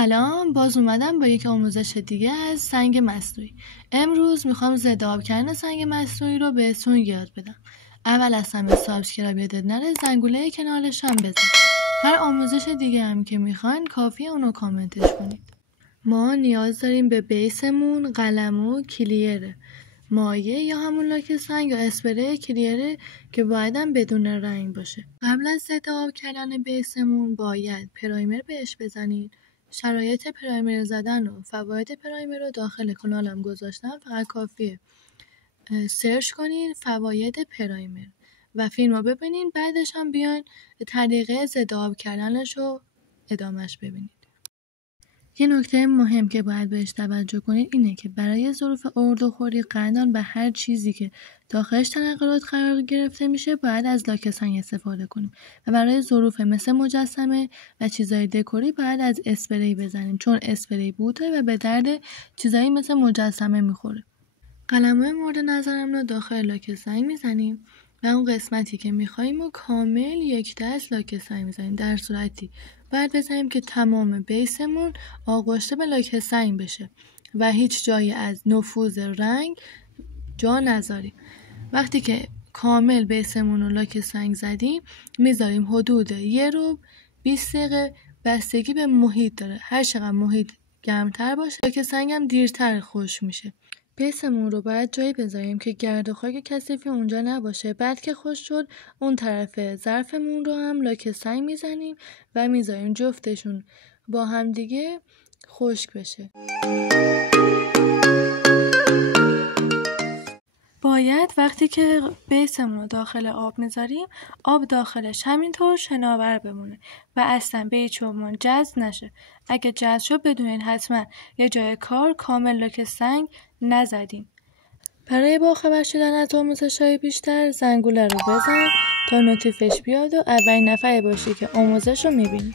سلام، باز اومدم با یک آموزش دیگه از سنگ مصنوعی. امروز میخوام ضد آب کردن سنگ مصنوعی رو بهتون یاد بدم. اول از همه سابسکرایب یادت نره، زنگوله کنارش هم بزن. هر آموزش دیگه هم که میخواین کافیه اونو کامنتش کنید. ما نیاز داریم به بیسمون قلم و کلیر مایع یا همون لاک سنگ یا اسپری کلیر که بایدم بدون رنگ باشه. قبل از ضد آب کردن بیسمون باید پرایمر بهش بزنید. شرایط پرایمر زدن و فواید پرایمر رو داخل کانالم گذاشتم، فقط کافیه سرچ کنین فواید پرایمر و فیلم رو ببینین، بعدش هم بیاین طریقه ضد آب کردنش رو ادامهش ببینید. یه نکته مهم که باید بهش توجه کنید اینه که برای ظروف اردوخوری قندان و هر چیزی که داخلش تنقلات قرار گرفته میشه باید از لاک سنگ استفاده کنیم و برای ظروف مثل مجسمه و چیزای دکوری باید از اسپری بزنیم، چون اسپری بوته و به درد چیزایی مثل مجسمه میخوره. قلم‌های مورد نظرم رو داخل لاک سنگ میزنیم و اون قسمتی که میخواییم و کامل یک دست لاک سنگ میزنیم. در صورتی باید بزنیم که تمام بیسمون آغشته به لاک سنگ بشه و هیچ جایی از نفوذ رنگ جا نذاریم. وقتی که کامل بیسمون رو لاک سنگ زدیم میذاریم حدود 1 رو 20 دقیقه، بستگی به محیط داره. هر چقدر محیط گرمتر باشه لاک سنگ هم دیرتر خشک میشه. بیسمون رو باید جایی بذاریم که گرد و خاک کثیفی اونجا نباشه. بعد که خشک شد اون طرف ظرفمون رو هم لاک سنگ میزنیم و میذاریم جفتشون با هم دیگه خشک بشه. باید وقتی که بیسمون رو داخل آب میذاریم آب داخلش همینطور شناور بمونه و اصلا به هیچ عنوان جذب نشه. اگه جذب شد بدونین حتما یه جای کار کامل لاک سنگ نزدیم. برای باخبر شدن از آموزش‌های بیشتر زنگوله رو بزن تا نوتیفش بیاد و اولین نفر باشی که آموزش رو میبینی.